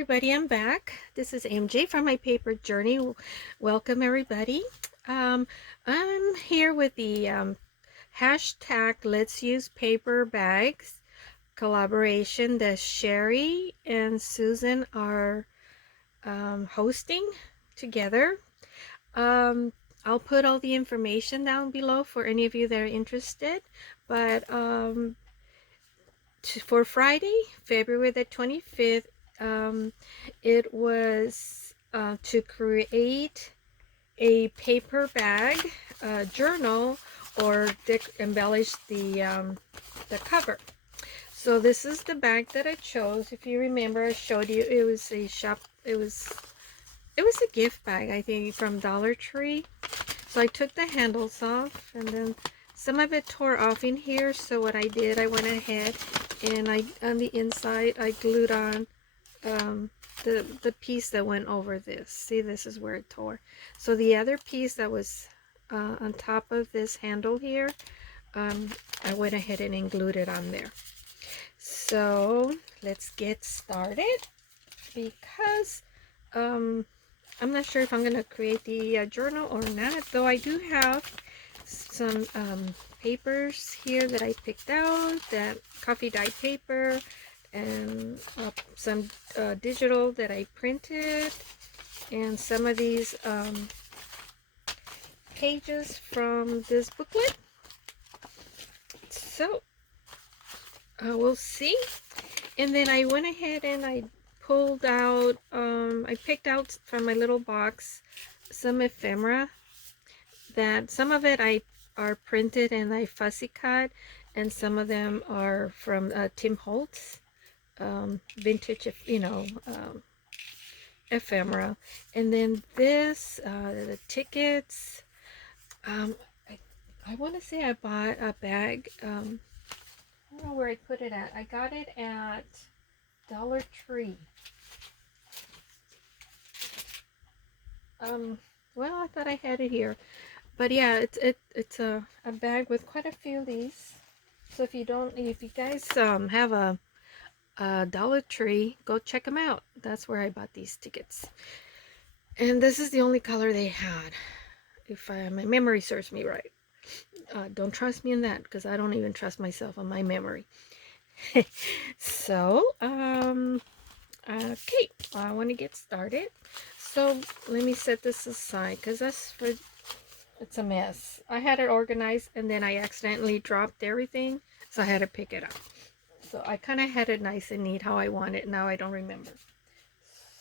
everybody, I'm back. This is MJ from my paper journey. Welcome everybody. I'm here with the hashtag Let's Use Paper Bags collaboration that Sheree and Susan are hosting together. I'll put all the information down below for any of you that are interested. But for Friday, February the 25th, it was to create a paper bag, journal, or embellish the cover. So this is the bag that I chose. If you remember, I showed you it was a a gift bag, I think, from Dollar Tree. So I took the handles off, and then some of it tore off in here. So what I did, I went ahead and on the inside I glued on the piece that went over this. See, this is where it tore. So the other piece that was on top of this handle here, I went ahead and glued it on there. So let's get started, because I'm not sure if I'm going to create the journal or not, though I do have some papers here that I picked out, that coffee dye paper, and some digital that I printed, and some of these pages from this booklet. So we'll see. And then I went ahead and I pulled out, I picked out from my little box some ephemera that some of it are printed and I fussy cut, and some of them are from Tim Holtz vintage, ephemera. And then this, the tickets, I want to say I bought a bag, I don't know where I put it at. I got it at Dollar Tree. Well, I thought I had it here, but yeah, it's a bag with quite a few of these. So if you guys have a Dollar Tree, go check them out. That's where I bought these tickets. And this is the only color they had, if my memory serves me right. Don't trust me in that, because I don't even trust myself on my memory. So okay, I want to get started. So let me set this aside, because it's a mess. I had it organized and then I accidentally dropped everything, so I had to pick it up. So I kind of had it nice and neat how I want it. Now I don't remember.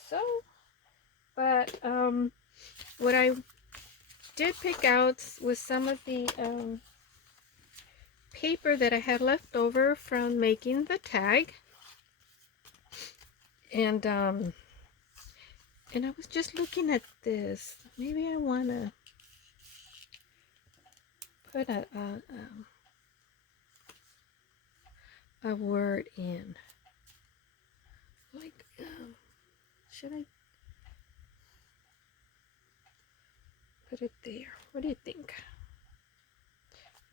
So, but what I did pick out was some of the paper that I had left over from making the tag. And I was just looking at this. Maybe I want to put a word in. Like, should I put it there? What do you think?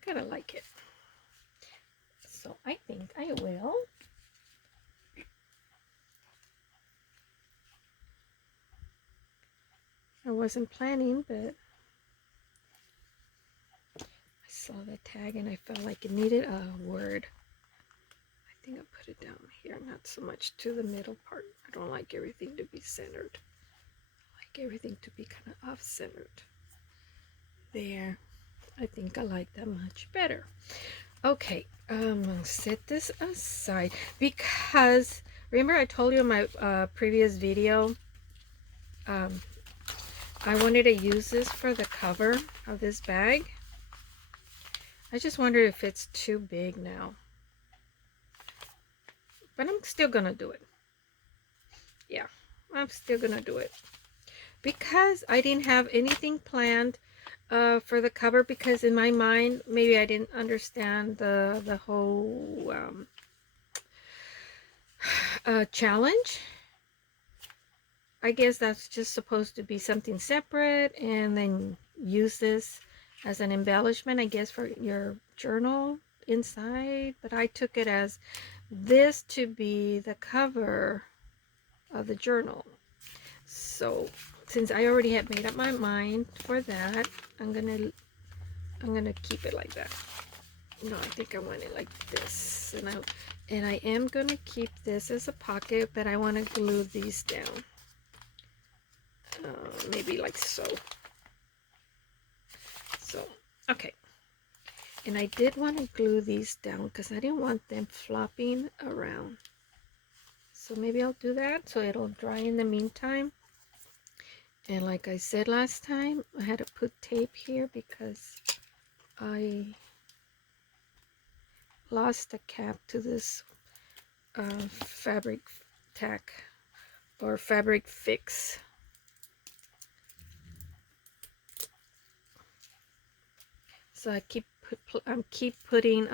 Kind of like it. So I think I will. I wasn't planning, but I saw the tag and I felt like it needed a word. I think I'll put it down here, not so much to the middle part. I don't like everything to be centered. I like everything to be kind of off-centered. There. I think I like that much better. Okay, I'll set this aside, because remember I told you in my previous video, I wanted to use this for the cover of this bag. I just wonder if it's too big now, but I'm still gonna do it. Yeah, I'm still gonna do it, because I didn't have anything planned for the cover, because in my mind maybe I didn't understand the whole challenge. I guess that's just supposed to be something separate, and then use this as an embellishment, I guess, for your journal inside. But I took it as this to be the cover the journal. So since I already had made up my mind for that, I'm gonna keep it like that. No, I think I want it like this, and I am gonna keep this as a pocket, but I want to glue these down, maybe like so. So okay, and I did want to glue these down because I didn't want them flopping around. So maybe I'll do that so it'll dry in the meantime. And like I said last time, I had to put tape here because I lost the cap to this fabric tack or fabric fix. So I keep putting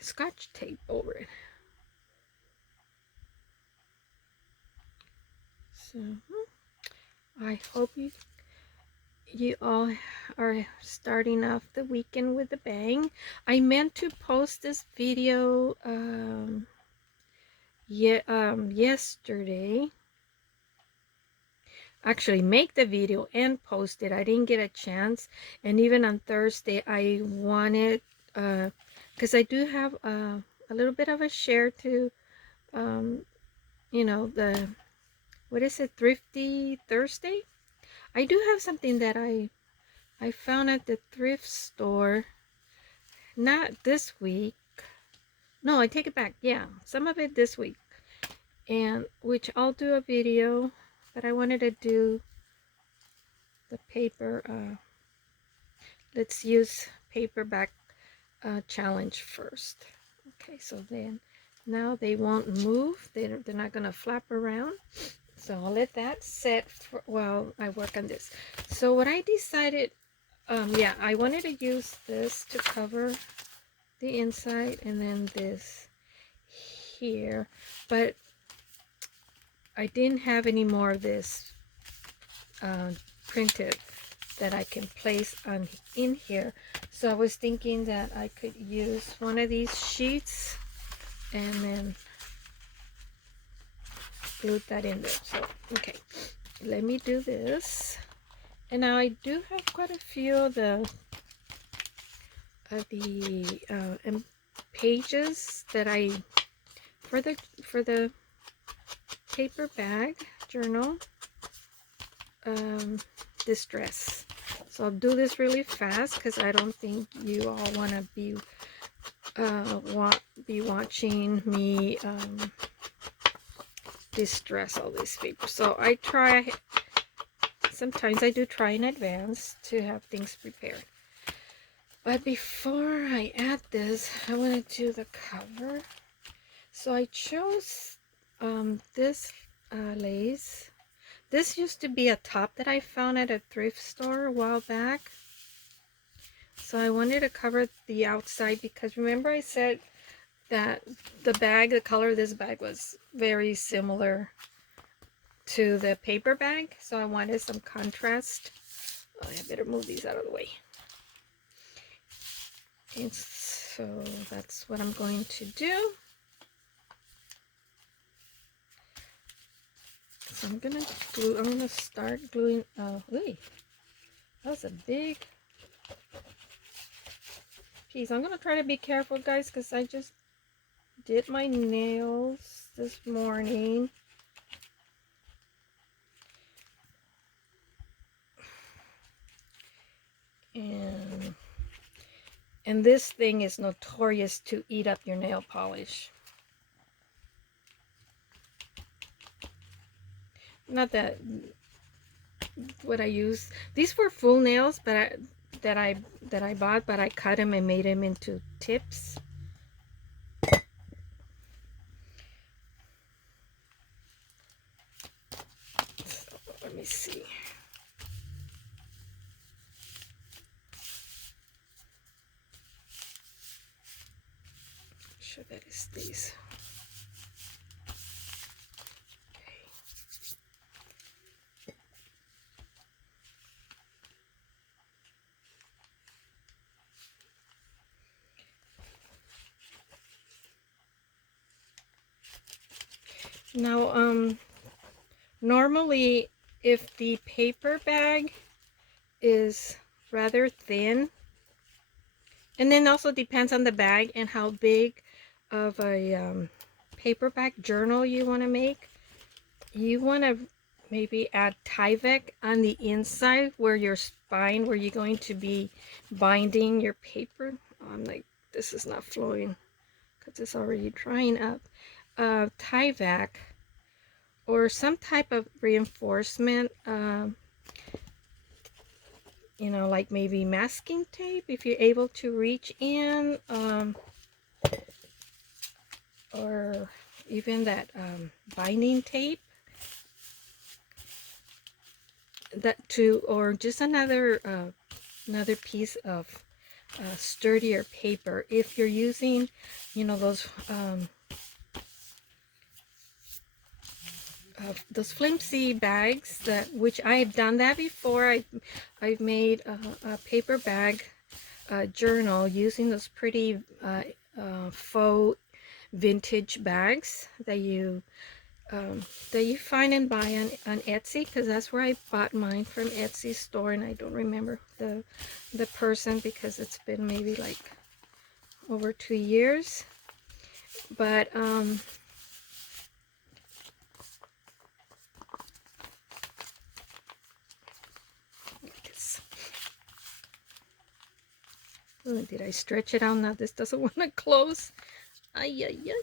Scotch tape over it. So I hope you all are starting off the weekend with a bang. I meant to post this video yesterday. Actually make the video and post it. I didn't get a chance, and even on Thursday I wanted because I do have a little bit of a share to you know, the what is it, Thrifty Thursday. I do have something that I found at the thrift store, not this week. No, I take it back. Yeah, some of it this week, and which I'll do a video, but I wanted to do the paper let's use paperback challenge first. Okay, so then now they won't move. They're not gonna flap around. So I'll let that set for while I work on this. So what I decided, yeah, I wanted to use this to cover the inside and then this here, but I didn't have any more of this printed that I can place on in here. So I was thinking that I could use one of these sheets and then glue that in there. So okay, let me do this. And now I do have quite a few of the pages that I for the paper bag journal distress. So I'll do this really fast because I don't think you all want to be watching me distress all this paper. So I try, sometimes I do try in advance to have things prepared. But before I add this, I want to do the cover. So I chose this lace. This used to be a top that I found at a thrift store a while back. So I wanted to cover the outside because remember I said that the bag, the color of this bag was very similar to the paper bag. So I wanted some contrast. Oh, I better move these out of the way. And so that's what I'm going to do. So I'm gonna start gluing. Wait, that was a big piece. I'm gonna try to be careful, guys, because I just did my nails this morning. And this thing is notorious to eat up your nail polish. Not that what I use. These were full nails, but that I bought, but I cut them and made them into tips. So, let me see. Sure that it stays. Now, normally if the paper bag is rather thin, and then also depends on the bag and how big of a paperback journal you want to make. You want to maybe add Tyvek on the inside where your spine, where you're going to be binding your paper. Oh, I'm like, this is not flowing because it's already drying up. Tyvek or some type of reinforcement, you know, like maybe masking tape if you're able to reach in, or even that binding tape, that too, or just another piece of sturdier paper if you're using, you know, those flimsy bags, that which I've done that before. I've made a paper bag journal using those pretty faux vintage bags that you find and buy on Etsy, because that's where I bought mine, from Etsy store, and I don't remember the person because it's been maybe like over 2 years. But oh, did I stretch it out? Now this doesn't want to close. Ay, ay, ay.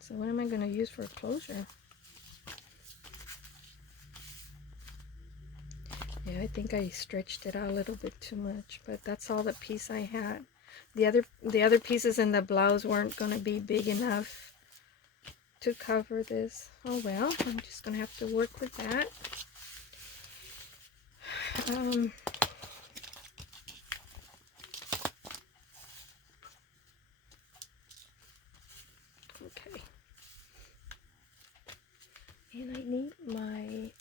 So what am I going to use for closure? Yeah, I think I stretched it out a little bit too much, but that's all the piece I had. The other pieces in the blouse weren't going to be big enough to cover this. Oh well, I'm just going to have to work with that. Okay. And I need my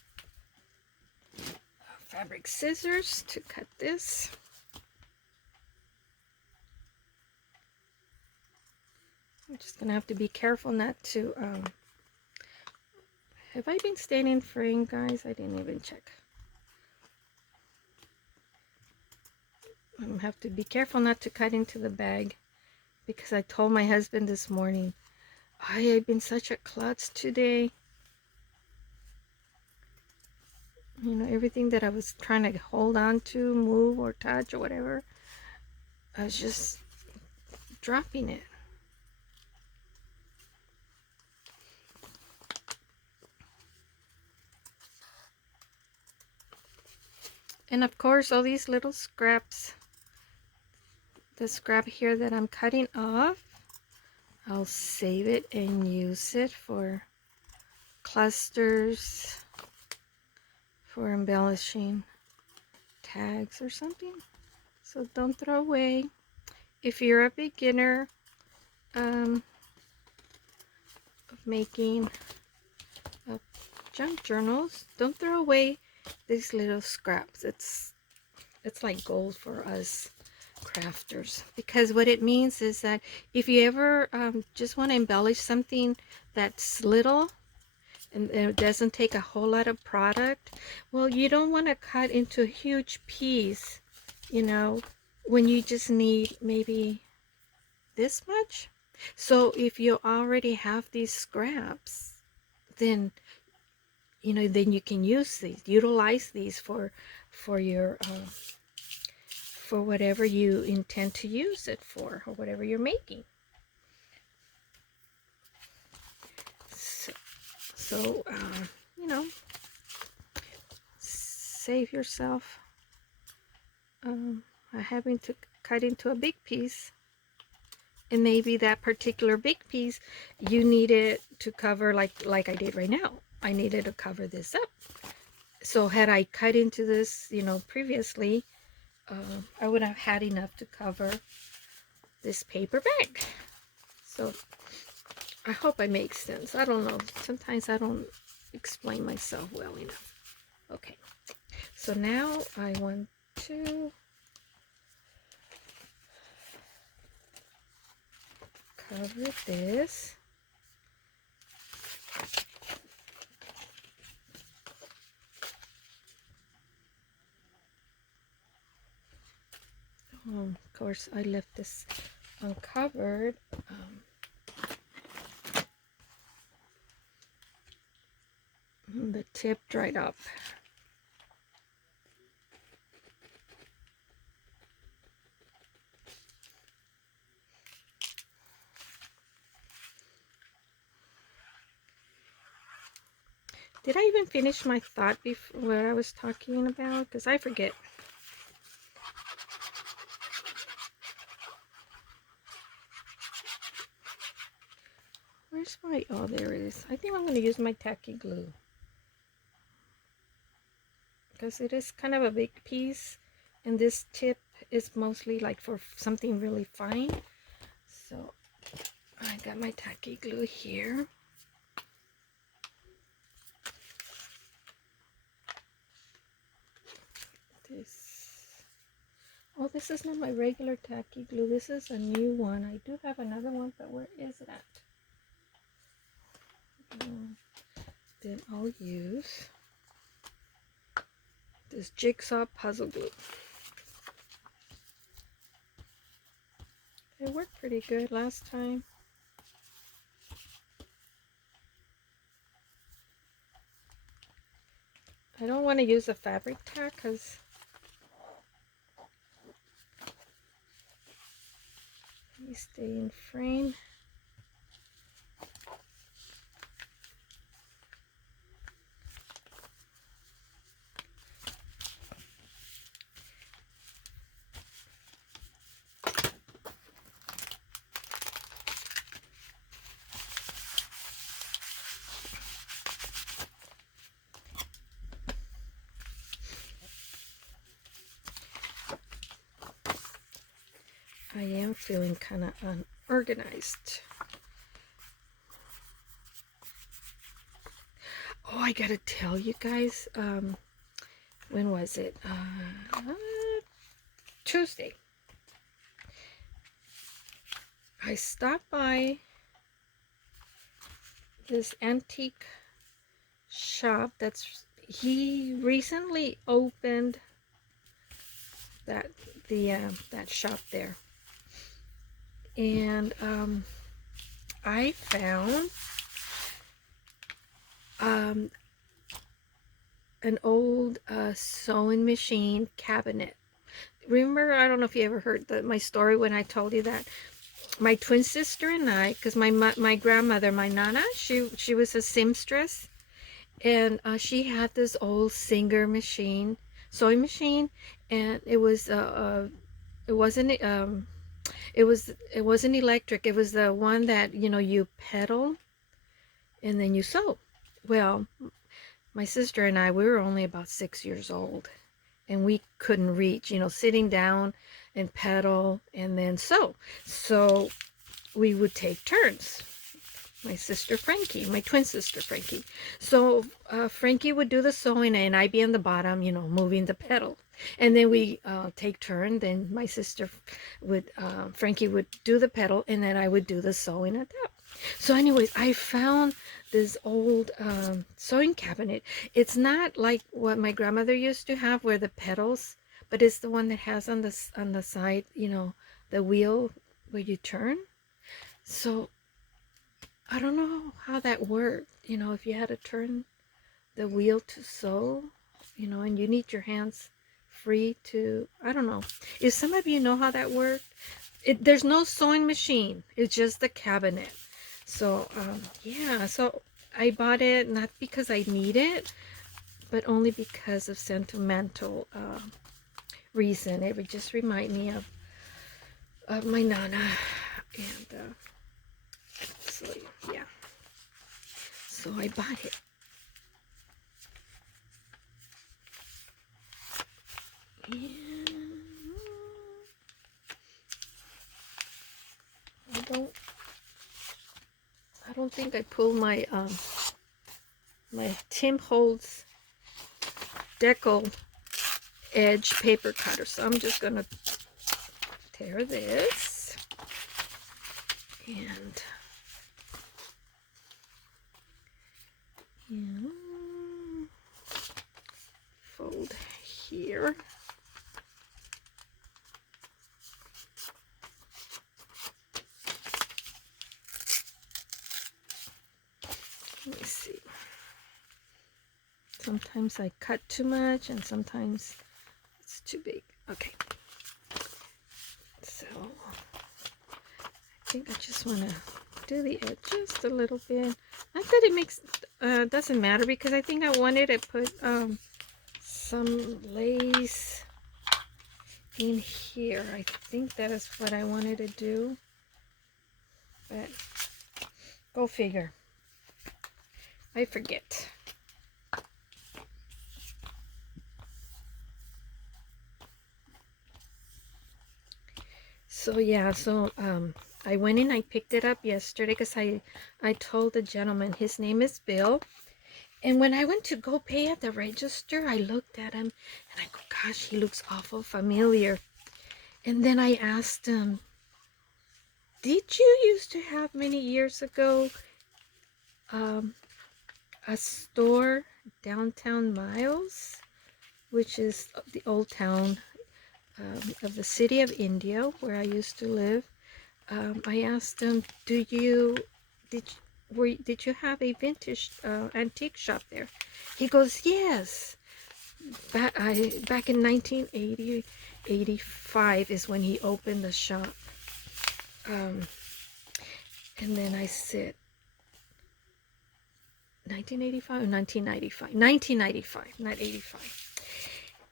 fabric scissors to cut this. I'm just gonna have to be careful not to have I been staying in frame, guys? I didn't even check. I'm gonna have to be careful not to cut into the bag, because I told my husband this morning, I've been such a klutz today. You know, everything that I was trying to hold on to, move or touch or whatever, I was just dropping it. And of course, all these little scraps, the scrap here that I'm cutting off, I'll save it and use it for clusters, for embellishing tags or something. So don't throw away. If you're a beginner of making junk journals, don't throw away these little scraps. It's like gold for us crafters, because what it means is that if you ever just want to embellish something that's little and it doesn't take a whole lot of product, well, you don't want to cut into a huge piece, you know, when you just need maybe this much. So if you already have these scraps, then you know, then you can use these, utilize these for your for whatever you intend to use it for, or whatever you're making. So you know, save yourself having to cut into a big piece, and maybe that particular big piece you need it to cover, like I did right now. I needed to cover this up. So had I cut into this, you know, previously, I would have had enough to cover this paper bag. So I hope I make sense. I don't know. Sometimes I don't explain myself well enough. Okay. So now I want to cover this. Of course, I left this uncovered. The tip dried up. Did I even finish my thought before what I was talking about? Because I forget. Where's my, oh, there it is. I think I'm going to use my Tacky Glue, because it is kind of a big piece, and this tip is mostly like for something really fine. So I got my Tacky Glue here. Oh, this is not my regular Tacky Glue. This is a new one. I do have another one, but where is it at? Then I'll use this Jigsaw Puzzle Glue. It worked pretty good last time. I don't want to use a fabric tack because let me stay in frame. I am feeling kind of unorganized. Oh, I gotta tell you guys, when was it? Tuesday. I stopped by this antique shop he recently opened that shop there. And I found an old sewing machine cabinet. Remember, I don't know if you ever heard my story when I told you that my twin sister and I, because my grandmother, my nana, she was a seamstress, and she had this old Singer machine, sewing machine, and it wasn't electric. It was the one that, you know, you pedal and then you sew. Well, my sister and I, we were only about 6 years old, and we couldn't reach, you know, sitting down and pedal and then sew. So we would take turns. My sister Frankie, my twin sister Frankie. So Frankie would do the sewing and I'd be on the bottom, you know, moving the pedal. And then we take turn. Then my sister would, Frankie would do the pedal, and then I would do the sewing at that. So anyways, I found this old sewing cabinet. It's not like what my grandmother used to have, where the pedals, but it's the one that has on the side, you know, the wheel where you turn. So I don't know how that worked, you know, if you had to turn the wheel to sew, you know, and you need your hands free to, I don't know. If some of you know how that worked, there's no sewing machine. It's just the cabinet. So, yeah, so I bought it not because I need it, but only because of sentimental reason. It would just remind me of my nana, and so yeah, so I bought it. And I don't think I pulled my my Tim Holtz decal edge paper cutter, so I'm just gonna tear this, And yeah, fold here. Let me see. Sometimes I cut too much and sometimes it's too big. Okay. So I think I just want to do the edge just a little bit. Not that it makes doesn't matter, because I think I wanted to put some lace in here. I think that is what I wanted to do, but go figure. I forget. So yeah, so I went and I picked it up yesterday because I told the gentleman, his name is Bill. And when I went to go pay at the register, I looked at him and I go, gosh, he looks awful familiar. And then I asked him, did you used to have many years ago a store downtown Miles, which is the old town of the city of India where I used to live? I asked him, did you have a vintage antique shop there? He goes, yes. Back in 1980, 85 is when he opened the shop. And then I said, 1985 or 1995? 1995, not 85.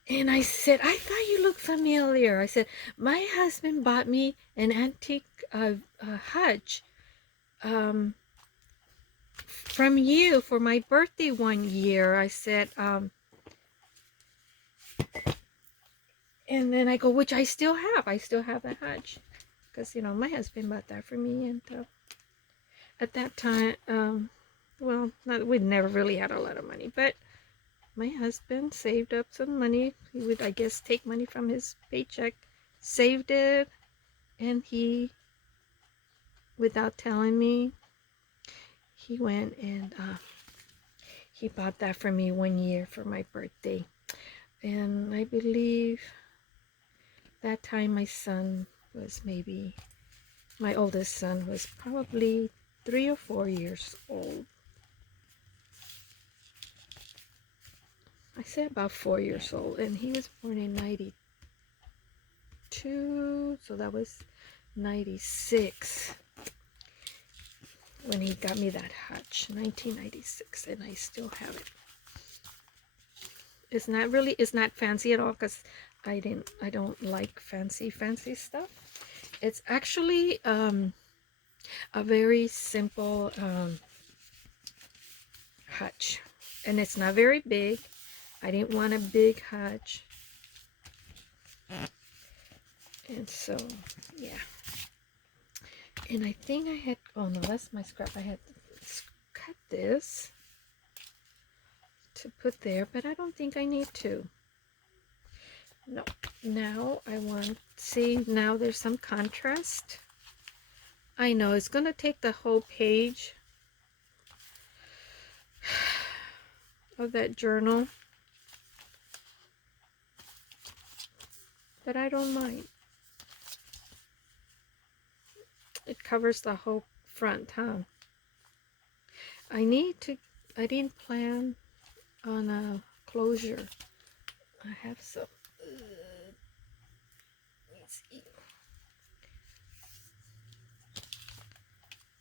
And I said, I thought you looked familiar. I said, my husband bought me an antique hutch from you for my birthday one year. I said, and then I go, which I still have. I still have the hutch. Because, you know, my husband bought that for me. And at that time, well, we'd never really had a lot of money. But my husband saved up some money. He would, I guess, take money from his paycheck, saved it, and he, without telling me, he went and he bought that for me one year for my birthday. And I believe that time my son was maybe, my oldest son was probably 3 or 4 years old. I say about 4 years old, and he was born in 92, so that was 96 when he got me that hutch, 1996, and I still have it. It's not fancy at all, because I don't like fancy stuff. It's actually a very simple hutch, and it's not very big. I didn't want a big hutch, and so yeah. And I think I had, oh no, that's my scrap. I had to cut this to put there, but I don't think I need to. No. Now I want, see, now there's some contrast. I know it's going to take the whole page of that journal, but I don't mind. It covers the whole front, huh? I didn't plan on a closure. I have some, let's see,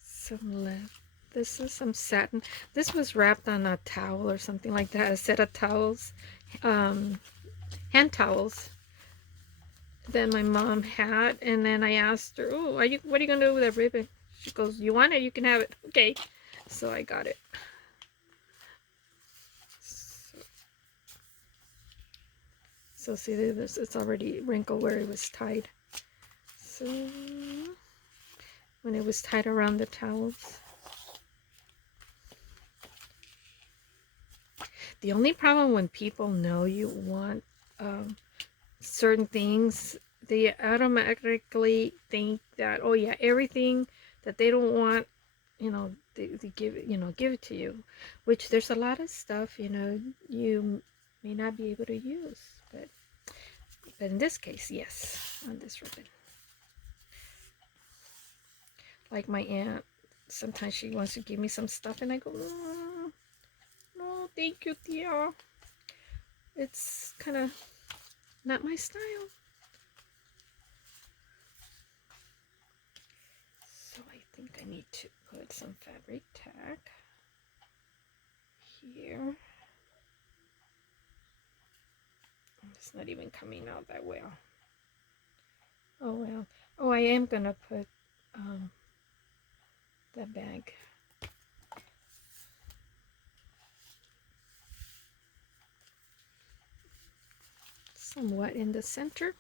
some left. This is some satin. This was wrapped on a towel or something like that. A set of towels, hand towels that my mom had. And then I asked her, oh, what are you going to do with that ribbon? She goes, you want it? You can have it. Okay. So I got it. So see, this, it's already wrinkled where it was tied. So when it was tied around the towels. The only problem when people know you want certain things, they automatically think that, oh yeah, everything that they don't want, you know, they give it, you know, give it to you, which there's a lot of stuff, you know, you may not be able to use, but in this case, yes, on this ribbon. Like my aunt, sometimes she wants to give me some stuff and I go, no, thank you, Tia. It's kind of not my style. So I think I need to put some fabric tack here. It's not even coming out that well. Oh well. Oh, I am gonna put the bag. Somewhat in the center.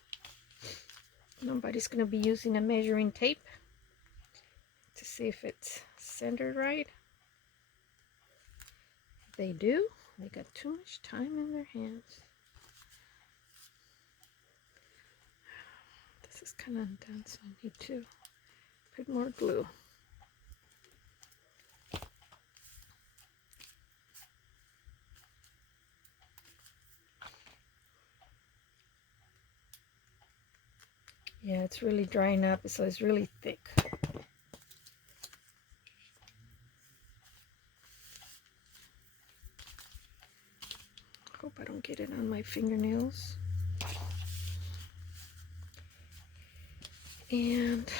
Nobody's gonna be using a measuring tape to see if it's centered right. If they do, they got too much time in their hands. This is kind of undone, so I need to put more glue. Yeah, it's really drying up, so it's really thick. Hope I don't get it on my fingernails. And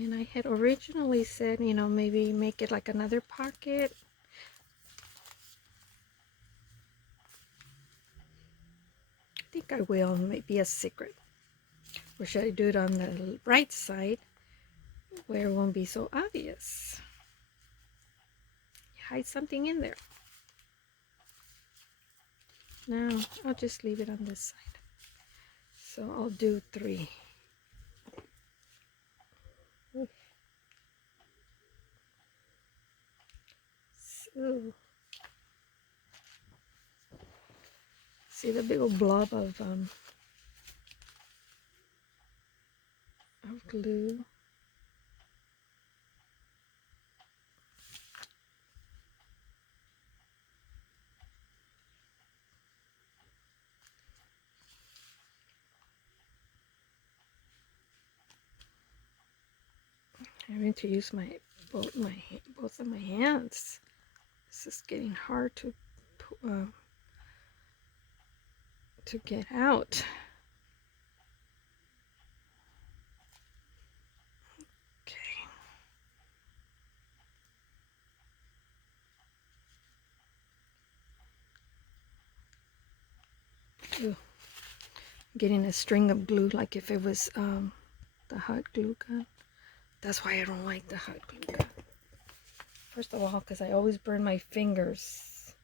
I had originally said, you know, maybe make it like another pocket. I think I will, maybe a secret. Or should I do it on the right side where it won't be so obvious? Hide something in there. No, I'll just leave it on this side. So I'll do 3. So, see the big old blob of glue. Having to use both of my hands. This is getting hard to get out. Okay. Ooh. Getting a string of glue like if it was the hot glue gun. That's why I don't like the hot glue gun. First of all, because I always burn my fingers.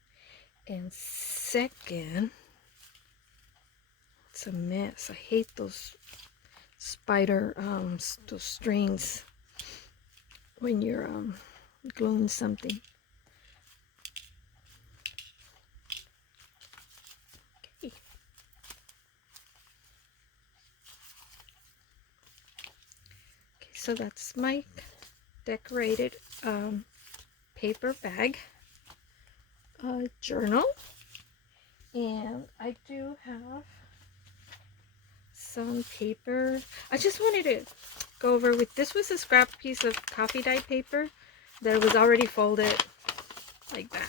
And second, it's a mess. I hate those spider, those strings when you're gluing something. Okay. Okay, so that's my decorated paper bag journal, and I do have some paper. I just wanted to go over with this. Was a scrap piece of coffee dye paper that was already folded like that,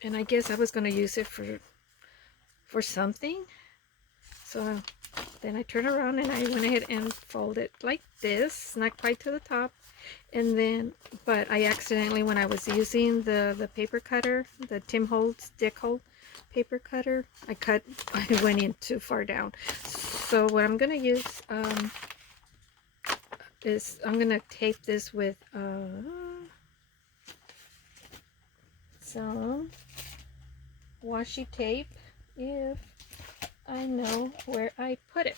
and I guess I was going to use it for something. So then I turned around and I went ahead and folded like this, not quite to the top. And then, but I accidentally, when I was using the paper cutter, the Tim Holtz Dick Hole paper cutter, I went in too far down. So what I'm gonna use is I'm gonna tape this with some washi tape if I know where I put it.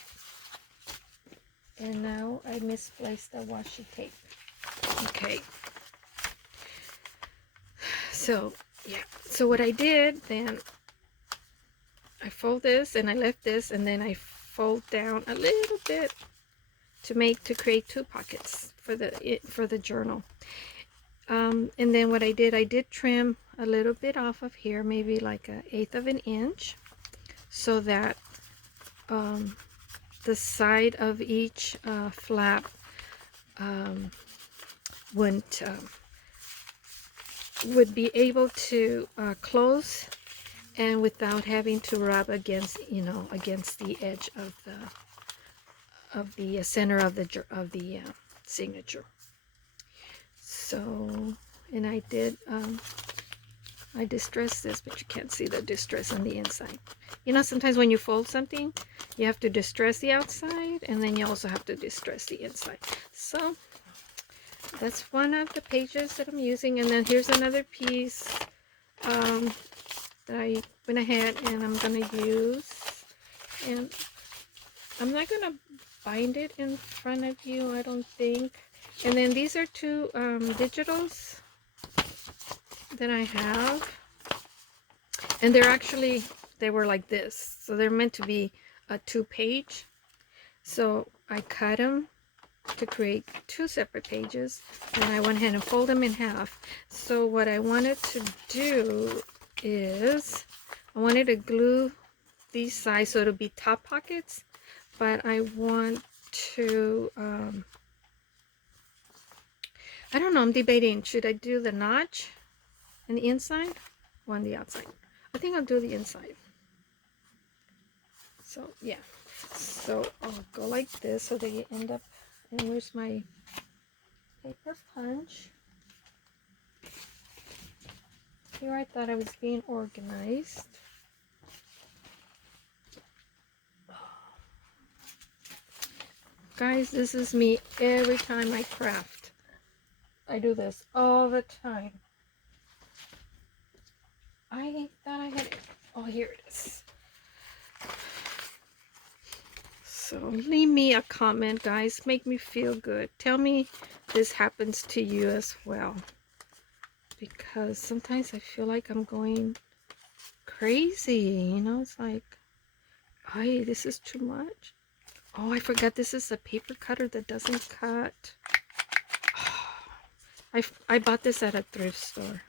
And now I misplaced the washi tape. Okay. So, yeah. So what I did, then I fold this and I left this, and then I fold down a little bit to create 2 pockets for the journal. And then what I did trim a little bit off of here, maybe like 1/8 of an inch, so that the side of each flap would be able to close, and without having to rub against, against the edge of the center of the signature. So, and I distressed this, but you can't see the distress on the inside. Sometimes when you fold something, you have to distress the outside, and then you also have to distress the inside. So that's one of the pages that I'm using. And then here's another piece that I went ahead and I'm gonna use, and I'm not gonna bind it in front of you, I don't think. And then these are 2 digitals that I have, and they were like this, so they're meant to be a 2-page. So I cut them to create 2 separate pages, and I went ahead and fold them in half. So what I wanted to do is I wanted to glue these sides so it'll be top pockets, but I want to I don't know, I'm debating, should I do the notch on the inside or on the outside? I think I'll do the inside. So yeah, so I'll go like this so that you end up, and where's my paper punch? Here I thought I was being organized. Guys, this is me every time I craft. I do this all the time. I thought I had, oh, here it is. So leave me a comment, guys. Make me feel good. Tell me this happens to you as well, because sometimes I feel like I'm going crazy. It's like, hey, this is too much. Oh, I forgot this is a paper cutter that doesn't cut. I bought this at a thrift store.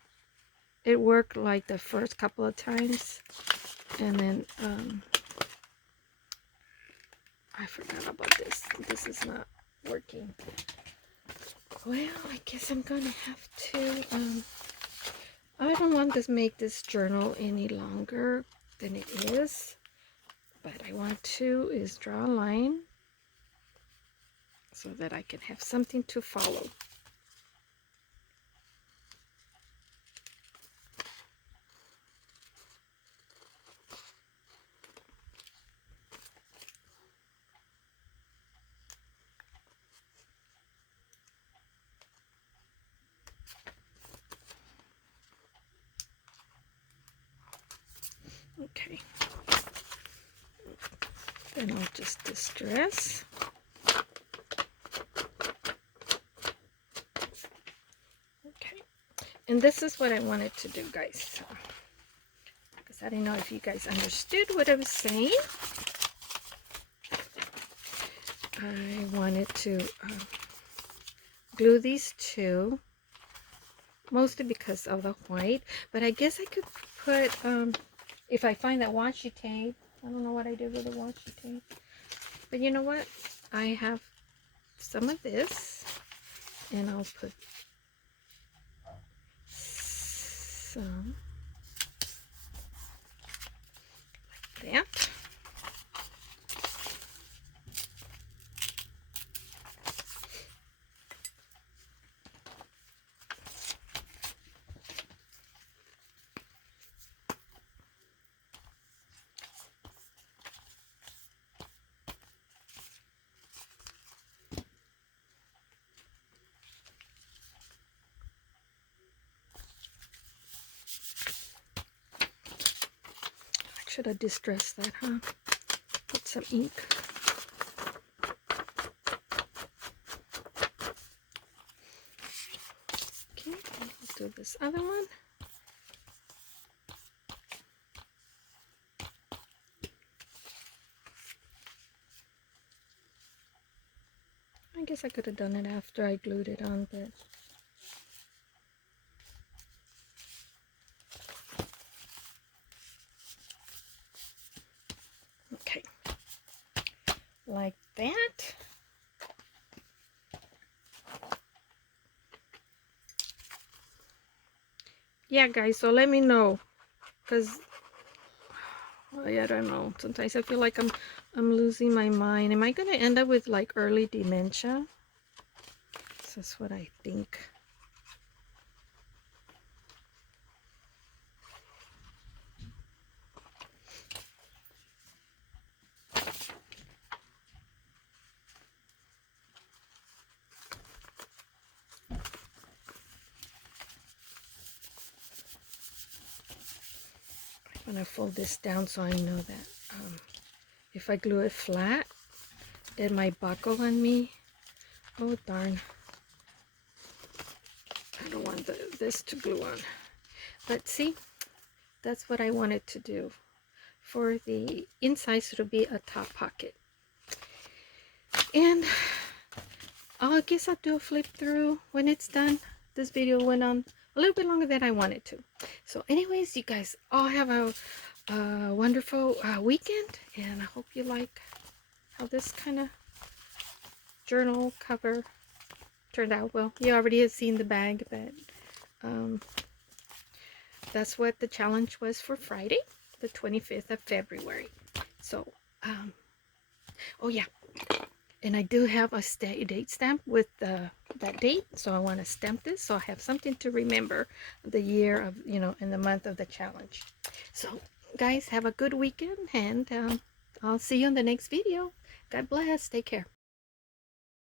It worked like the first couple of times, and then I forgot about this. This is not working. Well, I guess I'm gonna have to I don't want to make this journal any longer than it is, but I want to is draw a line so that I can have something to follow. Okay, then I'll just distress. Okay, and this is what I wanted to do, guys, because I didn't know if you guys understood what I was saying. I wanted to glue these 2, mostly because of the white, but I guess I could put if I find that washi tape. I don't know what I did with the washi tape, but you know what, I have some of this, and I'll put some like that. Should have distressed that, huh? Put some ink. Okay, I'll do this other one. guess I could have done it after I glued it on, but okay, like that. Yeah, guys, so let me know, because I don't know. Sometimes I feel like I'm losing my mind. Am I gonna end up with like early dementia? That's what I think. I'm gonna fold this down so I know that if I glue it flat, it might buckle on me. Oh darn. I don't want this to glue on. But see, that's what I wanted to do. For the inside, so it'll be a top pocket. And I guess I'll do a flip through when it's done. This video went on a little bit longer than I wanted to. So anyways, you guys all have a wonderful weekend, and I hope you like how this kind of journal cover turned out. Well, you already have seen the bag, but that's what the challenge was for Friday, the 25th of February. So oh yeah, and I do have a date stamp with that date, so I want to stamp this so I have something to remember the year of, you know, and the month of the challenge. So guys, have a good weekend, and I'll see you in the next video. God bless. Take care.